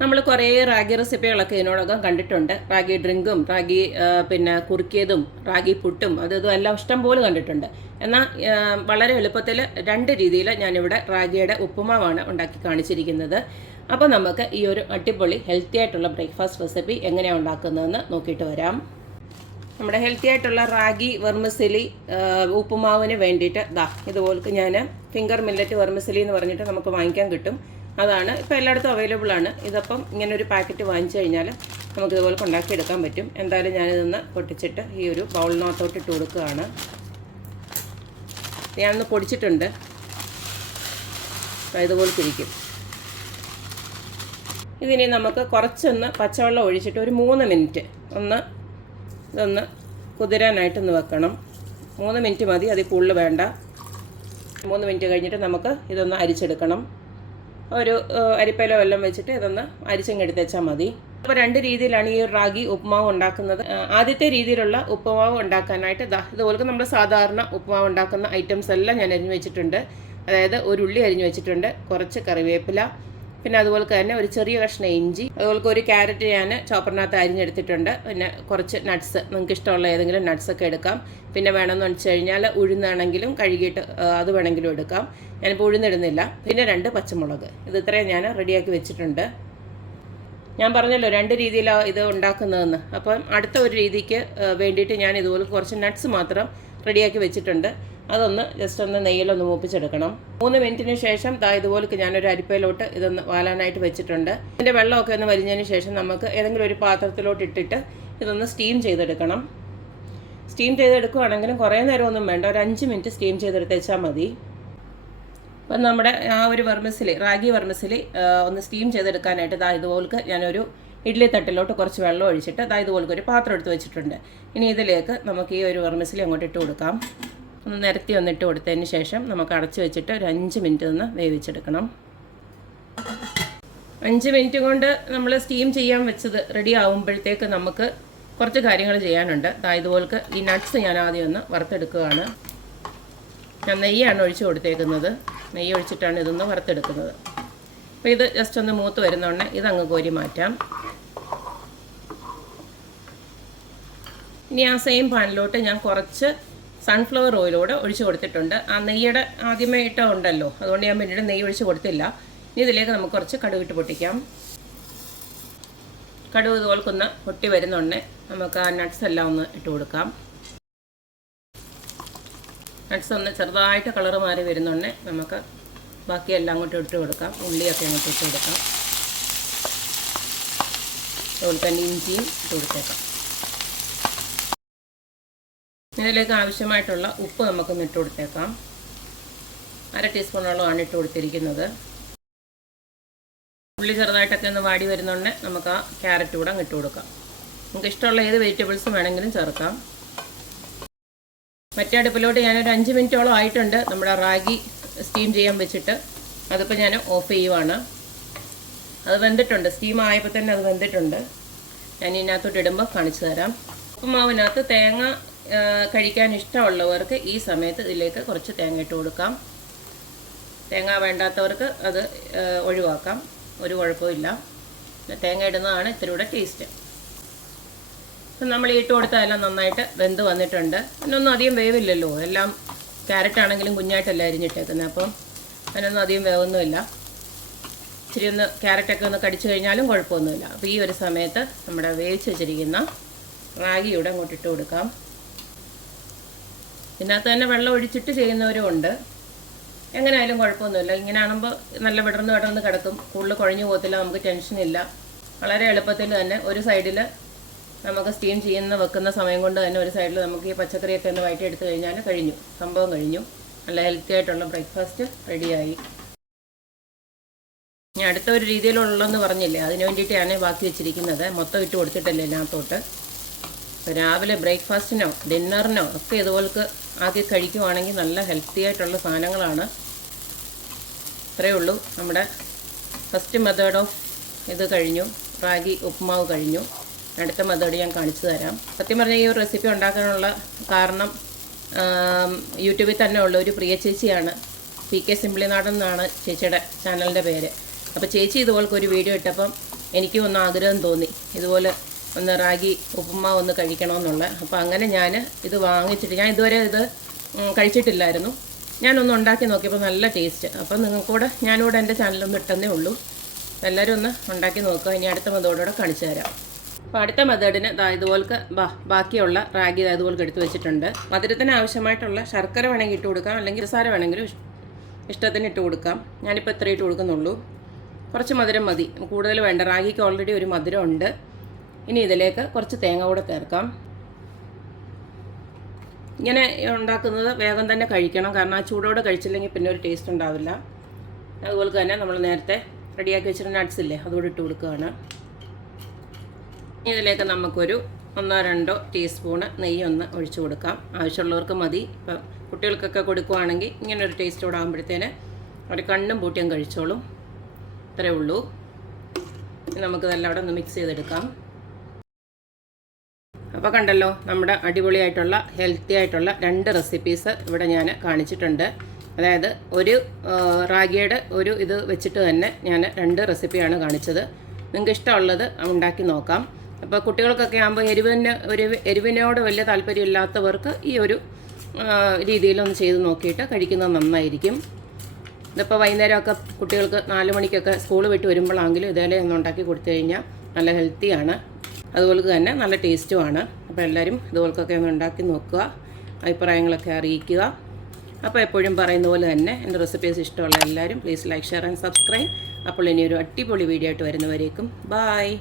നമ്മൾ കുറേ റാഗി റെസിപ്പികളൊക്കെ ഇതിനോടകം കണ്ടിട്ടുണ്ട്. റാഗി ഡ്രിങ്കും റാഗി പിന്നെ കുറുക്കിയതും റാഗി പുട്ടും ഇതും എല്ലാം ഇഷ്ടം പോലെ കണ്ടിട്ടുണ്ട്. എന്നാൽ വളരെ എളുപ്പത്തിൽ 2 രീതിയിൽ ഞാനിവിടെ റാഗിയുടെ ഉപ്പുമാവാണ് ഉണ്ടാക്കി കാണിച്ചിരിക്കുന്നത്. അപ്പോൾ നമുക്ക് ഈ ഒരു അടിപൊളി ഹെൽത്തി ആയിട്ടുള്ള ബ്രേക്ക്ഫാസ്റ്റ് റെസിപ്പി എങ്ങനെയാണ് ഉണ്ടാക്കുന്നതെന്ന് നോക്കിയിട്ട് വരാം. നമ്മുടെ ഹെൽത്തി ആയിട്ടുള്ള റാഗി വെർമിസെലി ഉപ്പുമാവിന് വേണ്ടിയിട്ട് ഇതുപോലെ ഞാൻ ഫിംഗർ മില്ലറ്റ് വെർമിസെലി എന്ന് പറഞ്ഞിട്ട് നമുക്ക് വാങ്ങിക്കാൻ കിട്ടും. അതാണ് ഇപ്പോൾ എല്ലായിടത്തും അവൈലബിൾ ആണ്. ഇതപ്പം ഇങ്ങനെ ഒരു പാക്കറ്റ് വാങ്ങിച്ചു കഴിഞ്ഞാൽ നമുക്കിതുപോലെ ഉണ്ടാക്കിയെടുക്കാൻ പറ്റും. എന്തായാലും ഞാനിതൊന്ന് പൊട്ടിച്ചിട്ട് ഈ ഒരു ബൗളിനകത്തോട്ട് ഇട്ട് കൊടുക്കുകയാണ്. ഞാനൊന്ന് പൊടിച്ചിട്ടുണ്ട്. ഇതുപോലെ തിരിക്കും. ഇതിനി നമുക്ക് കുറച്ചൊന്ന് പച്ചവെള്ളം ഒഴിച്ചിട്ട് ഒരു 3 മിനിറ്റ് ഇതൊന്ന് കുതിരാനായിട്ടൊന്ന് വെക്കണം. 3 മിനിറ്റ് മതി, അതിൽ കൂടുതൽ വേണ്ട. 3 മിനിറ്റ് കഴിഞ്ഞിട്ട് നമുക്ക് ഇതൊന്ന് അരിച്ചെടുക്കണം. ഒരു അരിപ്പയിലോ വെള്ളം വെച്ചിട്ട് ഇതൊന്ന് അരിച്ചെടുത്ത് വെച്ചാൽ മതി. അപ്പോൾ 2 രീതിയിലാണ് ഈ റാഗി ഉപ്പുമാവ് ഉണ്ടാക്കുന്നത്. ആദ്യത്തെ രീതിയിലുള്ള ഉപ്പുമാവ് ഉണ്ടാക്കാനായിട്ട് ഇതുപോലെ നമ്മൾ സാധാരണ ഉപ്പുമാവ് ഉണ്ടാക്കുന്ന ഐറ്റംസ് എല്ലാം ഞാൻ അരിഞ്ഞു വെച്ചിട്ടുണ്ട്. അതായത് ഒരു ഉള്ളി അരിഞ്ഞു വെച്ചിട്ടുണ്ട്, കുറച്ച് കറിവേപ്പില, പിന്നെ അതുപോലെ തന്നെ ഒരു ചെറിയ കഷ്ണം ഇഞ്ചി, അതുപോലെ ഒരു ക്യാരറ്റ് ഞാൻ ചോപ്പറിനകത്ത് അരിഞ്ഞെടുത്തിട്ടുണ്ട്. പിന്നെ കുറച്ച് നട്ട്സ്, നിങ്ങൾക്ക് ഇഷ്ടമുള്ള ഏതെങ്കിലും നട്ട്സൊക്കെ എടുക്കാം. പിന്നെ വേണമെന്ന് വെച്ച് കഴിഞ്ഞാൽ ഉഴുന്നാണെങ്കിലും കഴുകിയിട്ട് അത് വേണമെങ്കിലും എടുക്കാം. ഞാനിപ്പോൾ ഉഴുന്നിടുന്നില്ല. പിന്നെ 2 പച്ചമുളക്. ഇത്രയും ഞാൻ റെഡിയാക്കി വെച്ചിട്ടുണ്ട്. ഞാൻ പറഞ്ഞല്ലോ 2 രീതിയിലാണ് ഇത് ഉണ്ടാക്കുന്നതെന്ന്. അപ്പം അടുത്ത ഒരു രീതിക്ക് വേണ്ടിയിട്ട് ഞാൻ ഇതുപോലെ കുറച്ച് നട്ട്സ് മാത്രം റെഡിയാക്കി വെച്ചിട്ടുണ്ട്. അതൊന്ന് ജസ്റ്റ് ഒന്ന് നെയ്യിലൊന്ന് മൂപ്പിച്ചെടുക്കണം. 3 മിനിറ്റിന് ശേഷം ഇതുപോലെ ഞാനൊരു അരിപ്പയിലോട്ട് ഇതൊന്ന് വാലാനായിട്ട് വെച്ചിട്ടുണ്ട്. ഇതിൻ്റെ വെള്ളമൊക്കെ ഒന്ന് വലിഞ്ഞതിന് ശേഷം നമുക്ക് ഏതെങ്കിലും ഒരു പാത്രത്തിലോട്ട് ഇട്ടിട്ട് ഇതൊന്ന് സ്റ്റീം ചെയ്തെടുക്കണം. സ്റ്റീം ചെയ്തെടുക്കുകയാണെങ്കിലും കുറേ നേരമൊന്നും വേണ്ട, ഒരു 5 മിനിറ്റ് സ്റ്റീം ചെയ്തെടുത്തേച്ചാൽ മതി. അപ്പം നമ്മുടെ ആ ഒരു റാഗി വെർമിസെലി ഒന്ന് സ്റ്റീം ചെയ്തെടുക്കാനായിട്ട് ഇതുപോലെ ഞാനൊരു ഇഡ്ഡലി തട്ടിലോട്ട് കുറച്ച് വെള്ളം ഒഴിച്ചിട്ട് ഇതുപോലെ ഒരു പാത്രം എടുത്ത് വെച്ചിട്ടുണ്ട്. ഇനി ഇതിലേക്ക് നമുക്ക് ഈ ഒരു വെർമിസെലി അങ്ങോട്ട് ഇട്ട് കൊടുക്കാം. ഒന്ന് നിരത്തി വന്നിട്ട് കൊടുത്തതിന് ശേഷം നമുക്ക് അടച്ചു വെച്ചിട്ട് ഒരു 5 മിനിറ്റ് ഒന്ന് വേവിച്ചെടുക്കണം. 5 മിനിറ്റ് കൊണ്ട് നമ്മൾ സ്റ്റീം ചെയ്യാൻ വെച്ചത് റെഡി ആകുമ്പോഴത്തേക്ക് നമുക്ക് കുറച്ച് കാര്യങ്ങൾ ചെയ്യാനുണ്ട്. ഇതുപോലെ ഈ നട്ട്സ് ഞാൻ ആദ്യം ഒന്ന് വറുത്തെടുക്കുകയാണ്. ഞാൻ നെയ്യാണ് ഒഴിച്ച് കൊടുത്തേക്കുന്നത്. നെയ്യ് ഒഴിച്ചിട്ടാണ് ഇതൊന്ന് വറുത്തെടുക്കുന്നത്. അപ്പോൾ ഇത് ജസ്റ്റ് ഒന്ന് മൂത്ത് വരുന്നോണ്ടേ ഇതങ്ങ് കോരി മാറ്റാം. ഇനി ആ സെയിം പാനിലോട്ട് ഞാൻ കുറച്ച് സൺഫ്ലവർ ഓയിലൂടെ ഒഴിച്ച് കൊടുത്തിട്ടുണ്ട്. ആ നെയ്യുടെ ആദ്യമേ ഉണ്ടല്ലോ, അതുകൊണ്ട് ഞാൻ പിന്നീട് നെയ്യ് ഒഴിച്ച് കൊടുത്തില്ല. ഇനി ഇതിലേക്ക് നമുക്ക് കുറച്ച് കടുകിട്ട് പൊട്ടിക്കാം. കടുക് ഇതുപോൽക്കൊന്ന് പൊട്ടി വരുന്നുണ്ടേ നമുക്ക് ആ നട്ട്സ് എല്ലാം ഒന്ന് ഇട്ട് കൊടുക്കാം. നട്ട്സ് ഒന്ന് ചെറുതായിട്ട് കളർ മാറി വരുന്നുണ്ടേ നമുക്ക് ബാക്കിയെല്ലാം അങ്ങോട്ട് ഇട്ട് കൊടുക്കാം. ഉള്ളിയൊക്കെ അങ്ങോട്ട് ഇട്ട് കൊടുക്കാം. അതുപോലെ തന്നെ ഇഞ്ചിയും ഇട്ട് കൊടുത്തേക്കാം. ഇതിലേക്ക് ആവശ്യമായിട്ടുള്ള ഉപ്പ് നമുക്കൊന്ന് ഇട്ട് കൊടുത്തേക്കാം. 1/2 ടീസ്പൂണോളമാണ് ഇട്ട് കൊടുത്തിരിക്കുന്നത്. ഉള്ളി ചെറുതായിട്ടൊക്കെ ഒന്ന് വാടി വരുന്നുണ്ട് നമുക്ക് ആ ക്യാരറ്റ് കൂടെ ഇട്ട് കൊടുക്കാം. നമുക്ക് ഇഷ്ടമുള്ള ഏത് വെജിറ്റബിൾസും വേണമെങ്കിലും ചേർക്കാം. മറ്റേ അടുപ്പിലോട്ട് ഞാനൊരു 5 മിനിറ്റോളം ആയിട്ടുണ്ട് നമ്മുടെ റാഗി സ്റ്റീം ചെയ്യാൻ വെച്ചിട്ട്. അതിപ്പോൾ ഞാൻ ഓഫ് ചെയ്യുവാണ്. അത് വെന്തിട്ടുണ്ട്. സ്റ്റീം ആയപ്പോൾ തന്നെ അത് വെന്തിട്ടുണ്ട്. ഞാൻ ഇതിനകത്തോട്ട് ഇടുമ്പോൾ കാണിച്ചു തരാം. ഉപ്പുമാവിനകത്ത് തേങ്ങ കഴിക്കാൻ ഇഷ്ടമുള്ളവർക്ക് ഈ സമയത്ത് ഇതിലേക്ക് കുറച്ച് തേങ്ങ ഇട്ട് കൊടുക്കാം. തേങ്ങ വേണ്ടാത്തവർക്ക് അത് ഒഴിവാക്കാം, ഒരു കുഴപ്പമില്ല. തേങ്ങ ഇടുന്നതാണ് ഇത്തിരി കൂടെ ടേസ്റ്റ്. അപ്പം നമ്മൾ ഇട്ട് കൊടുത്തതെല്ലാം നന്നായിട്ട് വെന്ത് വന്നിട്ടുണ്ട്. അതിനൊന്നും അധികം വേവില്ലല്ലോ, എല്ലാം ക്യാരറ്റ് ആണെങ്കിലും കുഞ്ഞായിട്ടല്ല അരിഞ്ഞിട്ടേക്കുന്നത്. അപ്പം അതിനൊന്നും അധികം വേവൊന്നുമില്ല. ഇച്ചിരി ഒന്ന് ക്യാരറ്റൊക്കെ ഒന്ന് കടിച്ചു കഴിഞ്ഞാലും കുഴപ്പമൊന്നുമില്ല. അപ്പോൾ ഈ ഒരു സമയത്ത് നമ്മുടെ വേവിച്ച് വെച്ചിരിക്കുന്ന റാഗിയുടെ അങ്ങോട്ട് ഇട്ട് കൊടുക്കാം. ഇതിനകത്ത് തന്നെ വെള്ളം ഒഴിച്ചിട്ട് ചെയ്യുന്നവരും ഉണ്ട്. എങ്ങനെയായാലും കുഴപ്പമൊന്നുമില്ല. ഇങ്ങനെ ആകുമ്പോൾ നല്ല വിടർന്ന് കിടക്കും, കൂടുതൽ കുഴഞ്ഞു പോകത്തില്ല, നമുക്ക് ടെൻഷനില്ല. വളരെ എളുപ്പത്തിൽ തന്നെ ഒരു സൈഡിൽ നമുക്ക് സ്റ്റീം വെക്കുന്ന സമയം കൊണ്ട് തന്നെ ഒരു സൈഡിൽ നമുക്ക് ഈ പച്ചക്കറിയൊക്കെ ഒന്ന് വഴറ്റിയെടുത്ത് കഴിഞ്ഞാൽ സംഭവം കഴിഞ്ഞു. നല്ല ഹെൽത്തി ആയിട്ടുള്ള ബ്രേക്ക്ഫാസ്റ്റ് റെഡിയായി. ഞാൻ അടുത്ത ഒരു രീതിയിലുള്ളതെന്ന് പറഞ്ഞില്ലേ, അതിന് വേണ്ടിയിട്ടാണ് ബാക്കി വെച്ചിരിക്കുന്നത്. മൊത്തം ഇട്ട് കൊടുത്തിട്ടല്ലേ ഇതിനകത്തോട്ട്. രാവിലെ ബ്രേക്ക്ഫാസ്റ്റിനോ ഡിന്നറിനോ ഒക്കെ ഇതുപോലൊക്കെ ആക്കി കഴിക്കുവാണെങ്കിൽ നല്ല ഹെൽത്തി ആയിട്ടുള്ള സാധനങ്ങളാണ്. ഇത്രയേ ഉള്ളൂ. നമ്മുടെ ഫസ്റ്റ് മെത്തേഡ് ഓഫ് ഇത് കഴിഞ്ഞു. റാഗി ഉപ്പുമാവ് കഴിഞ്ഞു. അടുത്ത മെത്തേഡ് ഞാൻ കാണിച്ചു തരാം. സത്യം പറഞ്ഞാൽ ഈ ഒരു റെസിപ്പി ഉണ്ടാക്കാനുള്ള കാരണം യൂട്യൂബിൽ തന്നെ ഉള്ള ഒരു പ്രിയ ചേച്ചിയാണ്. PK സിംപ്ലി നാടൻ എന്നാണ് ചേച്ചിയുടെ ചാനലിൻ്റെ പേര്. അപ്പോൾ ചേച്ചി ഇതുപോലൊക്കെ ഒരു വീഡിയോ ഇട്ടപ്പം എനിക്കും ഒന്ന് ആഗ്രഹം തോന്നി ഇതുപോലെ ഒന്ന് റാഗി ഉപ്പുമാവ് ഒന്ന് കഴിക്കണമെന്നുള്ള. അപ്പോൾ അങ്ങനെ ഞാൻ ഇത് വാങ്ങിച്ചിട്ട്, ഞാൻ ഇതുവരെ ഇത് കഴിച്ചിട്ടില്ലായിരുന്നു. ഞാനൊന്ന് ഉണ്ടാക്കി നോക്കിയപ്പോൾ നല്ല ടേസ്റ്റ്. അപ്പോൾ നിങ്ങൾക്കൂടെ ഞാനിവിടെ എൻ്റെ ചാനലൊന്നും ഇട്ടെന്നേ ഉള്ളൂ. എല്ലാവരും ഒന്ന് ഉണ്ടാക്കി നോക്കുക. ഇനി അടുത്ത മെത്തേഡോടെ കാണിച്ചു തരാം. അപ്പോൾ അടുത്ത മെത്തേഡിന് ഇതുപോലത്തെ ബാക്കിയുള്ള റാഗി ഇതുപോലെ എടുത്ത് വെച്ചിട്ടുണ്ട്. മധുരത്തിന് ആവശ്യമായിട്ടുള്ള ശർക്കര വേണമെങ്കിൽ ഇട്ട് കൊടുക്കാം, അല്ലെങ്കിൽ പഞ്ചസാര വേണമെങ്കിലും ഇഷ്ടത്തിന് ഇട്ട് കൊടുക്കാം. ഞാനിപ്പോൾ ഇത്ര ഇട്ട് കൊടുക്കുന്നുള്ളൂ. കുറച്ച് മധുരം മതി, കൂടുതൽ വേണ്ട. റാഗിക്ക് ഓൾറെഡി ഒരു മധുരം ഉണ്ട്. ഇനി ഇതിലേക്ക് കുറച്ച് തേങ്ങ കൂടെ ചേർക്കാം. ഇങ്ങനെ ഉണ്ടാക്കുന്നത് വേഗം തന്നെ കഴിക്കണം, കാരണം ആ ചൂടോടെ കഴിച്ചില്ലെങ്കിൽ പിന്നെ ഒരു ടേസ്റ്റ് ഉണ്ടാവില്ല. അതുപോലെ തന്നെ നമ്മൾ നേരത്തെ റെഡിയാക്കി വെച്ചിട്ട് നട്ട്സ് ഇല്ലേ, അതുകൂടെ ഇട്ട് കൊടുക്കുകയാണ്. ഇതിലേക്ക് നമുക്കൊരു 1-2 ടീസ്പൂണ് നെയ്യൊന്ന് ഒഴിച്ചു കൊടുക്കാം. ആവശ്യമുള്ളവർക്ക് മതി. ഇപ്പം കുട്ടികൾക്കൊക്കെ കൊടുക്കുവാണെങ്കിൽ ഇങ്ങനൊരു ടേസ്റ്റോടെ ആകുമ്പോഴത്തേന് ഒരു കണ്ണും പൂട്ടിയും കഴിച്ചോളും. ഇത്രയേ ഉള്ളൂ. നമുക്കിതെല്ലാം അവിടെ ഒന്ന് മിക്സ് ചെയ്തെടുക്കാം. അപ്പോൾ കണ്ടല്ലോ, നമ്മുടെ അടിപൊളിയായിട്ടുള്ള ഹെൽത്തി ആയിട്ടുള്ള 2 റെസിപ്പീസ് ഇവിടെ ഞാൻ കാണിച്ചിട്ടുണ്ട്. അതായത് ഒരു റാഗിയുടെ ഒരു ഇത് വെച്ചിട്ട് തന്നെ ഞാൻ 2 റെസിപ്പിയാണ് കാണിച്ചത്. നിങ്ങൾക്ക് ഇഷ്ടമുള്ളത് ഉണ്ടാക്കി നോക്കാം. അപ്പോൾ കുട്ടികൾക്കൊക്കെ ആകുമ്പോൾ എരിവിനോട് വലിയ താല്പര്യമില്ലാത്തവർക്ക് ഈ ഒരു രീതിയിലൊന്ന് ചെയ്ത് നോക്കിയിട്ട് കഴിക്കുന്നത് നന്നായിരിക്കും. ഇതിപ്പോൾ വൈകുന്നേരമൊക്കെ കുട്ടികൾക്ക് 4 മണിക്കൊക്കെ സ്കൂൾ വിട്ട് വരുമ്പോഴാണെങ്കിലും ഇതേലെ ഒന്ന് ഉണ്ടാക്കി കൊടുത്തു കഴിഞ്ഞാൽ നല്ല ഹെൽത്തിയാണ്, അതുപോലെ തന്നെ നല്ല ടേസ്റ്റുമാണ്. അപ്പോൾ എല്ലാവരും ഇതുപോലൊക്കെ ഒന്ന് ഉണ്ടാക്കി നോക്കുക, അഭിപ്രായങ്ങളൊക്കെ അറിയിക്കുക. അപ്പോൾ എപ്പോഴും പറയുന്ന പോലെ തന്നെ എൻ്റെ റെസിപ്പീസ് ഇഷ്ടമുള്ള എല്ലാവരും please like, share and subscribe. അപ്പോൾ ഇനി ഒരു അടിപൊളി വീഡിയോ ആയിട്ട് വരുന്നവരേക്കും ബായ്.